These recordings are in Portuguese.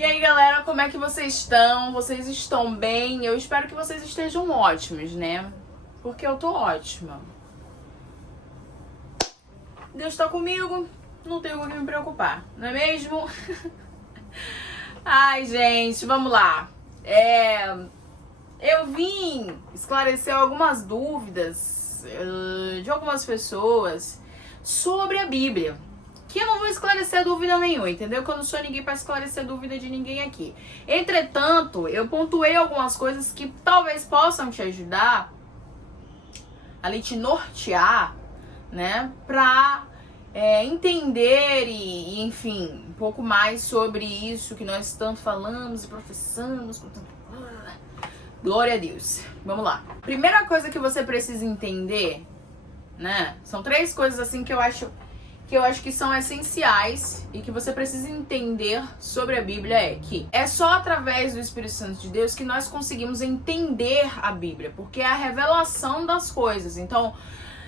E aí, galera, como é que vocês estão? Vocês estão bem? Eu espero que vocês estejam ótimos, né? Porque eu tô ótima. Deus tá comigo, não tenho com o que me preocupar, não é mesmo? Ai, gente, vamos lá. Eu vim esclarecer algumas dúvidas de algumas pessoas sobre a Bíblia. Que eu não vou esclarecer dúvida nenhuma, entendeu? Que eu não sou ninguém para esclarecer dúvida de ninguém aqui. Entretanto, eu pontuei algumas coisas que talvez possam te ajudar ali te nortear, né? Pra entender e, enfim, um pouco mais sobre isso que nós tanto falamos e professamos. Glória a Deus. Vamos lá. Primeira coisa que você precisa entender, né? São 3 coisas assim que eu acho que são essenciais e que você precisa entender sobre a Bíblia que é só através do Espírito Santo de Deus que nós conseguimos entender a Bíblia, porque é a revelação das coisas. Então,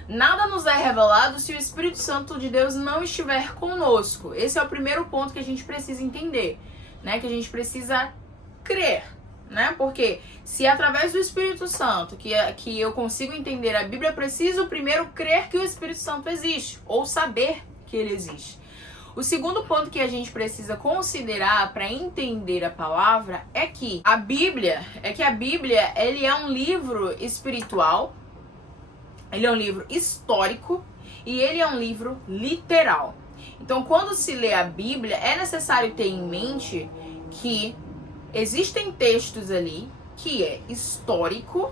nada nos é revelado se o Espírito Santo de Deus não estiver conosco. Esse é o primeiro ponto que a gente precisa entender, né? Que a gente precisa crer, né? Porque se é através do Espírito Santo que eu consigo entender a Bíblia, eu preciso primeiro crer que o Espírito Santo existe, ou saber que ele existe. O segundo ponto que a gente precisa considerar para entender a palavra é que a Bíblia, ele é um livro espiritual, ele é um livro histórico e ele é um livro literal. Então, quando se lê a Bíblia, é necessário ter em mente que existem textos ali que é histórico,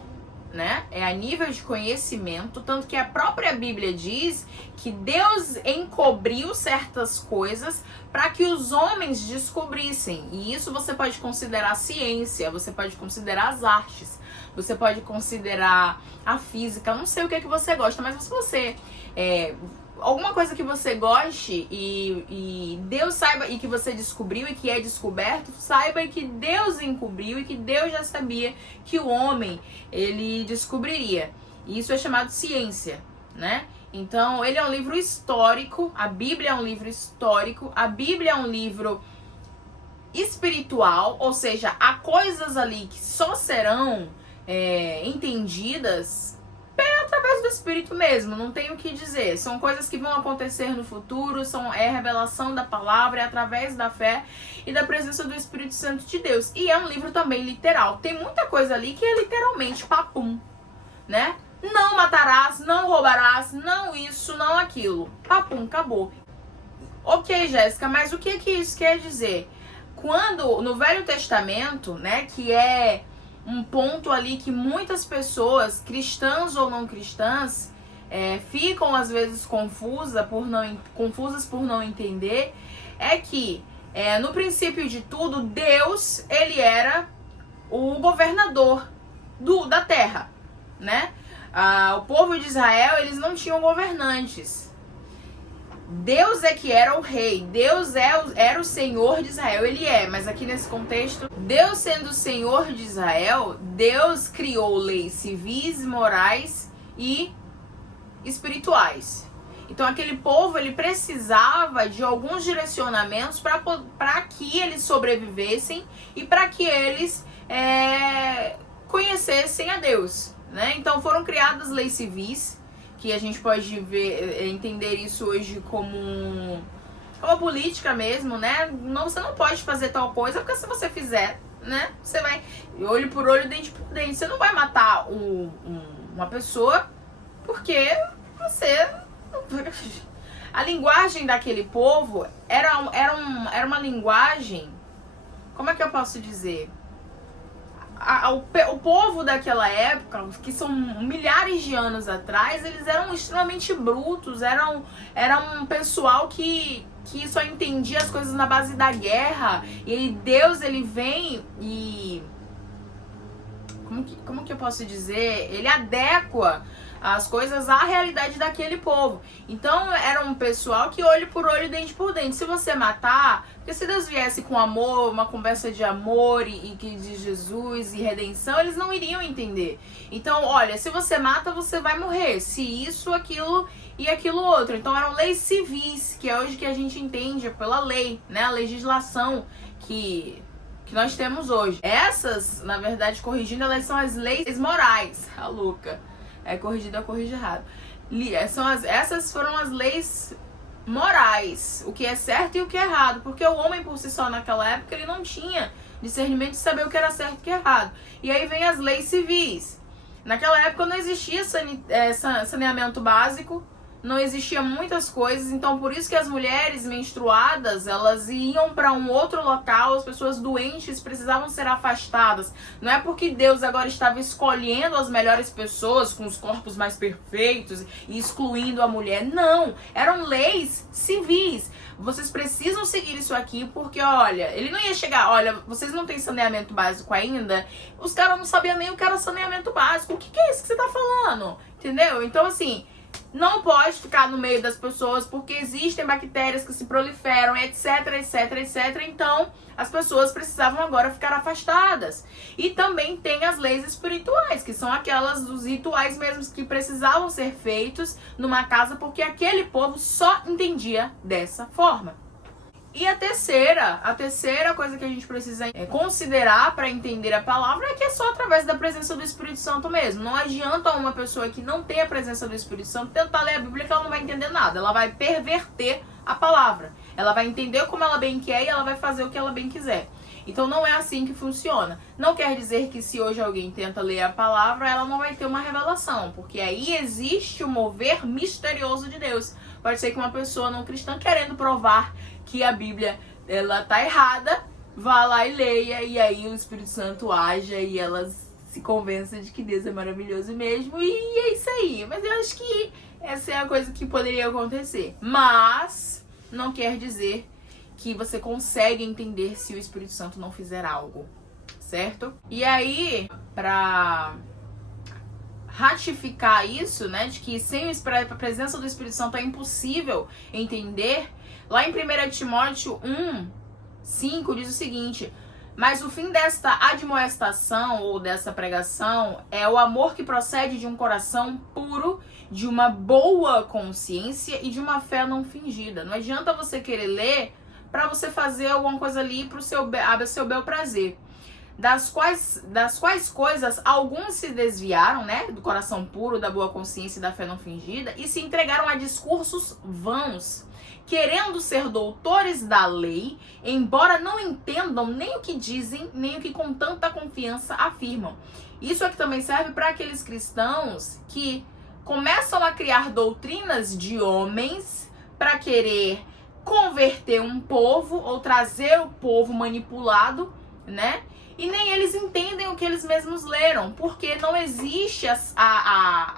né? É a nível de conhecimento, tanto que a própria Bíblia diz que Deus encobriu certas coisas para que os homens descobrissem. E isso você pode considerar ciência, você pode considerar as artes, você pode considerar a física, não sei o que é que você gosta, mas se você alguma coisa que você goste e Deus saiba, e que você descobriu e que é descoberto, saiba que Deus encobriu e que Deus já sabia que o homem, ele descobriria. E isso é chamado ciência, né? Então, ele é um livro histórico, a Bíblia é um livro histórico, a Bíblia é um livro espiritual, ou seja, há coisas ali que só serão entendidas através do Espírito mesmo, não tenho o que dizer. São coisas que vão acontecer no futuro, é revelação da palavra, é através da fé e da presença do Espírito Santo de Deus. E é um livro também literal. Tem muita coisa ali que é literalmente papum, né? Não matarás, não roubarás, não isso, não aquilo. Papum, acabou. Ok, Jéssica, mas o que isso quer dizer? Quando, no Velho Testamento, né, que é um ponto ali que muitas pessoas, cristãs ou não cristãs, ficam às vezes confusas por não entender, é que no princípio de tudo, Deus, ele era o governador da terra, né? O povo de Israel, eles não tinham governantes. Deus é que era o rei, Deus era o Senhor de Israel, ele mas aqui nesse contexto, Deus sendo o Senhor de Israel, Deus criou leis civis, morais e espirituais. Então aquele povo, ele precisava de alguns direcionamentos para que eles sobrevivessem e para que eles conhecessem a Deus, né? Então foram criadas leis civis, que a gente pode entender isso hoje como uma política mesmo, né? Você não pode fazer tal coisa, porque se você fizer, né? Você vai olho por olho, dente por dente. Você não vai matar uma pessoa porque você... A linguagem daquele povo era uma linguagem... Como é que eu posso dizer? O povo daquela época, que são milhares de anos atrás, eles eram extremamente brutos, eram um pessoal que só entendia as coisas na base da guerra. E aí Deus, ele vem e... Como que eu posso dizer? Ele adequa as coisas à realidade daquele povo. Então era um pessoal que olho por olho, dente por dente. Se você matar, porque se Deus viesse com amor, uma conversa de amor e que de Jesus e redenção, eles não iriam entender. Então, olha, se você mata, você vai morrer. Se isso, aquilo e aquilo outro. Então eram leis civis, que é hoje que a gente entende pela lei, né? A legislação que nós temos hoje. Essas, na verdade, corrigindo, elas são as leis morais. A louca. Corrigido, eu corrijo errado. Essas foram as leis morais. O que é certo e o que é errado. Porque o homem, por si só, naquela época, ele não tinha discernimento de saber o que era certo e o que é errado. E aí vem as leis civis. Naquela época não existia saneamento básico. Não existia muitas coisas, então por isso que as mulheres menstruadas, elas iam para um outro local, as pessoas doentes precisavam ser afastadas. Não é porque Deus agora estava escolhendo as melhores pessoas com os corpos mais perfeitos e excluindo a mulher. Não, eram leis civis. Vocês precisam seguir isso aqui porque, olha, ele não ia chegar, olha, vocês não têm saneamento básico ainda. Os caras não sabiam nem o que era saneamento básico. O que é isso que você tá falando? Entendeu? Então, assim, não pode ficar no meio das pessoas porque existem bactérias que se proliferam, etc, etc, etc. Então, as pessoas precisavam agora ficar afastadas. E também tem as leis espirituais, que são aquelas dos rituais mesmos que precisavam ser feitos numa casa porque aquele povo só entendia dessa forma. E a terceira coisa que a gente precisa considerar para entender a palavra é que é só através da presença do Espírito Santo mesmo. Não adianta uma pessoa que não tem a presença do Espírito Santo tentar ler a Bíblia que ela não vai entender nada. Ela vai perverter a palavra. Ela vai entender como ela bem quer e ela vai fazer o que ela bem quiser. Então não é assim que funciona. Não quer dizer que se hoje alguém tenta ler a palavra, ela não vai ter uma revelação. Porque aí existe o mover misterioso de Deus. Pode ser que uma pessoa não cristã querendo provar que a Bíblia ela tá errada, vá lá e leia, e aí o Espírito Santo haja e ela se convença de que Deus é maravilhoso mesmo, e é isso aí. Mas eu acho que essa é a coisa que poderia acontecer. Mas não quer dizer que você consegue entender se o Espírito Santo não fizer algo, certo? E aí, pra ratificar isso, né, de que sem a presença do Espírito Santo é impossível entender, lá em 1 Timóteo 1:5 diz o seguinte: mas o fim desta admoestação ou dessa pregação é o amor que procede de um coração puro, de uma boa consciência e de uma fé não fingida. Não adianta você querer ler para você fazer alguma coisa ali pro seu bel prazer. Das quais coisas alguns se desviaram, né, do coração puro, da boa consciência e da fé não fingida, e se entregaram a discursos vãos, querendo ser doutores da lei, embora não entendam nem o que dizem, nem o que com tanta confiança afirmam. Isso aqui também serve para aqueles cristãos que começam a criar doutrinas de homens para querer converter um povo ou trazer o povo manipulado, né? E nem eles entendem o que eles mesmos leram, porque não existe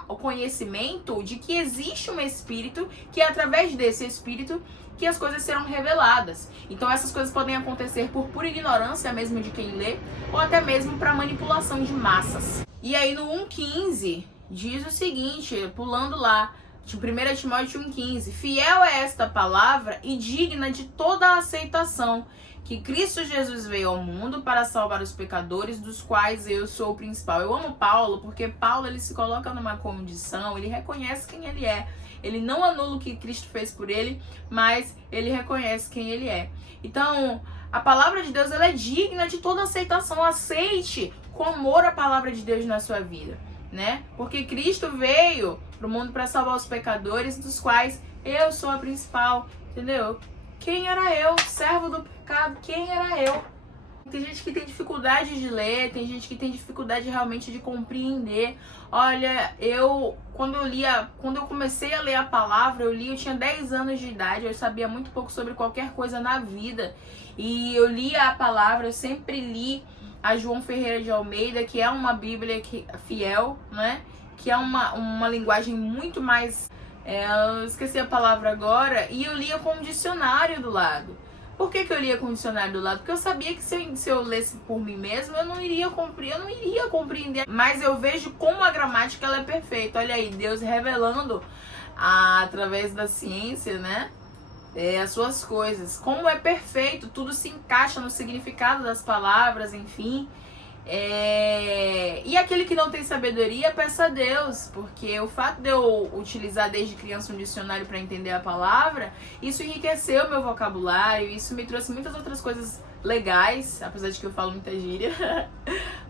o conhecimento de que existe um espírito, que é através desse espírito que as coisas serão reveladas. Então essas coisas podem acontecer por pura ignorância mesmo de quem lê, ou até mesmo para manipulação de massas. E aí no 1:15 diz o seguinte, pulando lá, de 1 Timóteo 1:15, fiel é esta palavra e digna de toda a aceitação, que Cristo Jesus veio ao mundo para salvar os pecadores, dos quais eu sou o principal. Eu amo Paulo, porque Paulo ele se coloca numa condição, ele reconhece quem ele é. Ele não anula o que Cristo fez por ele, mas ele reconhece quem ele é. Então, a palavra de Deus ela é digna de toda aceitação. Aceite com amor a palavra de Deus na sua vida, né? Porque Cristo veio para o mundo para salvar os pecadores, dos quais eu sou a principal, entendeu? Quem era eu? Servo do pecado, quem era eu? Tem gente que tem dificuldade de ler, tem gente que tem dificuldade realmente de compreender. Olha, quando eu comecei a ler a palavra, eu tinha 10 anos de idade, eu sabia muito pouco sobre qualquer coisa na vida. E eu lia a palavra, eu sempre li a João Ferreira de Almeida, que é uma Bíblia fiel, né? Que é uma linguagem muito mais... eu esqueci a palavra agora, e eu lia com um dicionário do lado. Por que eu lia com o dicionário do lado? Porque eu sabia que se eu lesse por mim mesma, eu não iria compreender. Mas eu vejo como a gramática ela é perfeita. Olha aí, Deus revelando através da ciência, né? As suas coisas. Como é perfeito, tudo se encaixa no significado das palavras, enfim. E aquele que não tem sabedoria, peça a Deus, porque o fato de eu utilizar desde criança um dicionário para entender a palavra, isso enriqueceu meu vocabulário, isso me trouxe muitas outras coisas legais, apesar de que eu falo muita gíria.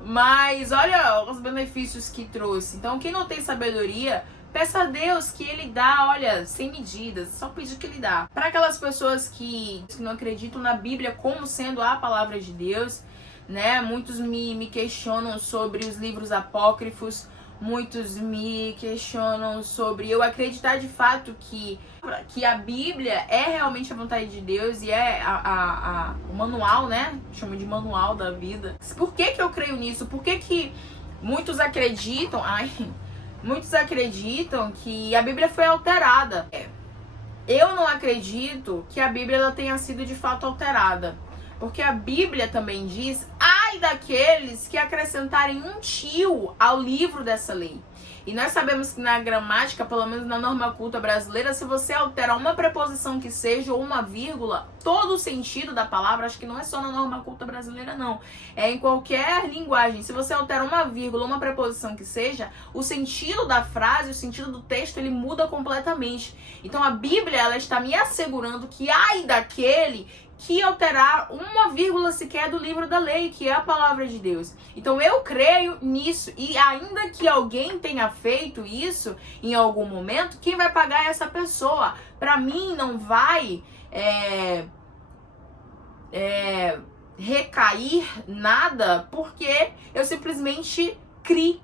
Mas olha os benefícios que trouxe. Então, quem não tem sabedoria, peça a Deus que Ele dá, olha, sem medidas, só pedir que Ele dá. Para aquelas pessoas que não acreditam na Bíblia como sendo a palavra de Deus, né? Muitos me questionam sobre os livros apócrifos, muitos me questionam sobre eu acreditar de fato que a Bíblia é realmente a vontade de Deus e é o manual, né? Chamo de manual da vida. Por que eu creio nisso? Por que muitos acreditam... Muitos acreditam que a Bíblia foi alterada. Eu não acredito que a Bíblia ela tenha sido de fato alterada. Porque a Bíblia também diz, ai daqueles que acrescentarem um tio ao livro dessa lei. E nós sabemos que na gramática, pelo menos na norma culta brasileira, se você altera uma preposição que seja ou uma vírgula, todo o sentido da palavra, acho que não é só na norma culta brasileira não, é em qualquer linguagem. Se você altera uma vírgula, uma preposição que seja, o sentido da frase, o sentido do texto, ele muda completamente. Então a Bíblia, ela está me assegurando que ai daquele que alterar uma vírgula sequer do livro da lei, que é a palavra de Deus. Então eu creio nisso, e ainda que alguém tenha feito isso em algum momento, quem vai pagar é essa pessoa. Para mim não vai recair nada, porque eu simplesmente criei,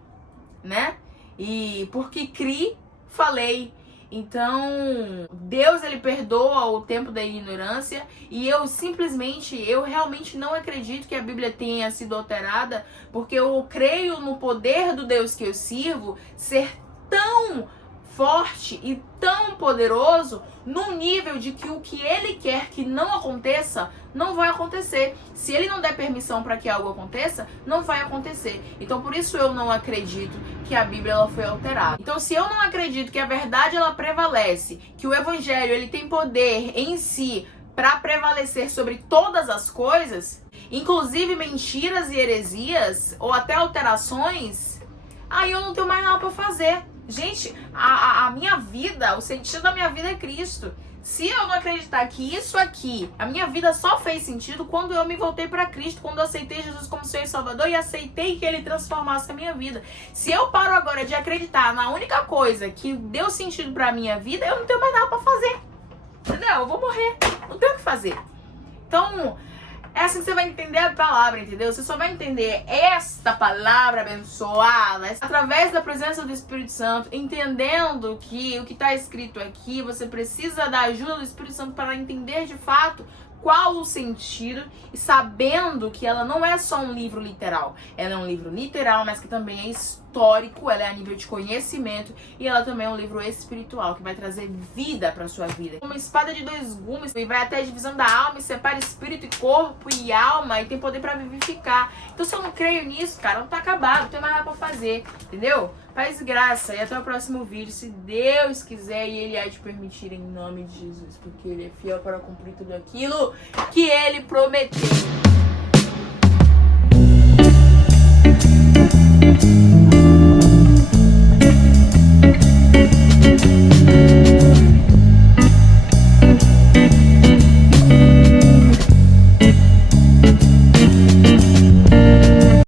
né? E porque criei, falei. Então, Deus, ele perdoa o tempo da ignorância, e eu realmente não acredito que a Bíblia tenha sido alterada, porque eu creio no poder do Deus que eu sirvo ser tão forte e tão poderoso no nível de que o que ele quer que não aconteça, não vai acontecer. Se ele não der permissão para que algo aconteça, não vai acontecer. Então por isso eu não acredito que a Bíblia ela foi alterada. Então se eu não acredito que a verdade ela prevalece, que o evangelho ele tem poder em si para prevalecer sobre todas as coisas, inclusive mentiras e heresias ou até alterações, aí eu não tenho mais nada para fazer. Gente, a minha vida, o sentido da minha vida é Cristo. Se eu não acreditar que isso aqui, a minha vida só fez sentido quando eu me voltei para Cristo, quando eu aceitei Jesus como Senhor e Salvador e aceitei que Ele transformasse a minha vida. Se eu paro agora de acreditar na única coisa que deu sentido para a minha vida, eu não tenho mais nada para fazer. Entendeu? Eu vou morrer. Não tenho o que fazer. Então, é assim que você vai entender a palavra, entendeu? Você só vai entender esta palavra abençoada através da presença do Espírito Santo, entendendo que o que está escrito aqui, você precisa da ajuda do Espírito Santo para entender de fato qual o sentido, e sabendo que ela não é só um livro literal. Ela é um livro literal, mas que também é histórico, ela é a nível de conhecimento, e ela também é um livro espiritual, que vai trazer vida para sua vida. Uma espada de dois gumes, e vai até a divisão da alma, e separa espírito e corpo e alma, e tem poder para vivificar. Então se eu não creio nisso, cara, não tá acabado, não tem mais nada pra fazer, entendeu? Paz e graça, e até o próximo vídeo, se Deus quiser e Ele há de permitir, em nome de Jesus, porque Ele é fiel para cumprir tudo aquilo que Ele prometeu.